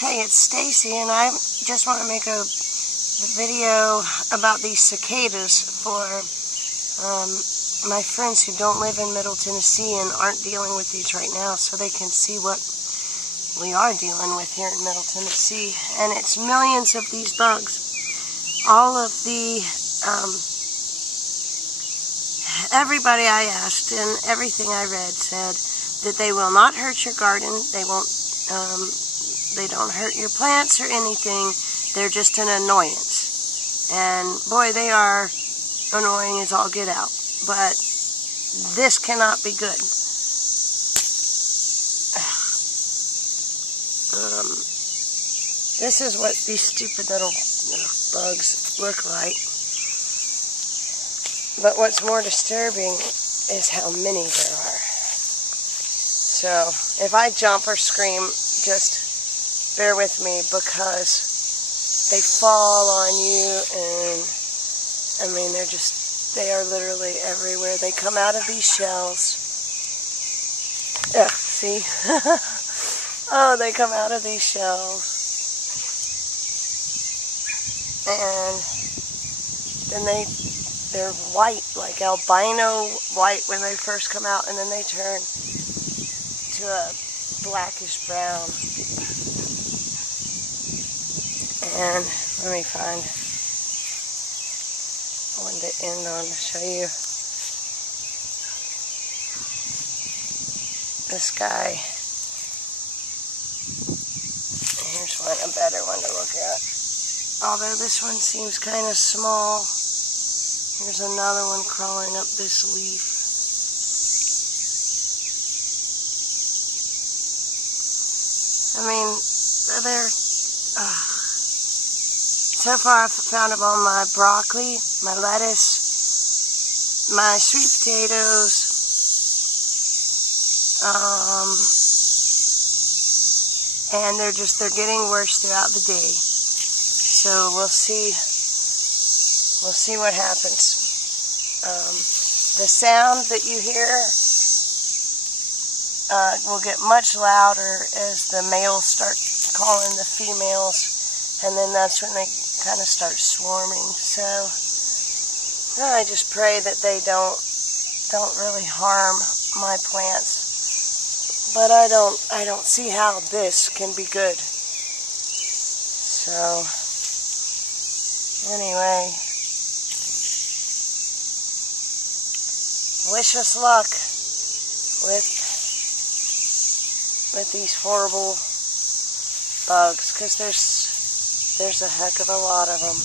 Hey, it's Stacy, and I just want to make a video about these cicadas for my friends who don't live in Middle Tennessee and aren't dealing with these right now, so they can see what we are dealing with here in Middle Tennessee. And it's millions of these bugs. All of the everybody I asked and everything I read said that they will not hurt your garden. They won't. They don't hurt your plants or anything. They're just an annoyance. And boy, they are annoying as all get out. But this cannot be good. This is what these stupid little bugs look like. But what's more disturbing is how many there are. So if I jump or scream, just bear with me, because they fall on you, and I mean, they are literally everywhere. They come out of these shells. Yeah, see? Oh, they come out of these shells. And then they're white, like albino white when they first come out, and then they turn to a blackish brown. And let me find one to end on to show you. This guy. Here's one, a better one to look at. Although this one seems kind of small. Here's another one crawling up this leaf. I mean, they're... So far I've found them on my broccoli, my lettuce, my sweet potatoes, and they're getting worse throughout the day. So we'll see what happens. The sound that you hear will get much louder as the males start calling the females, and then that's when they kind of start swarming. So I just pray that they don't really harm my plants. But I don't see how this can be good. So anyway, wish us luck with these horrible bugs, because there's a heck of a lot of them.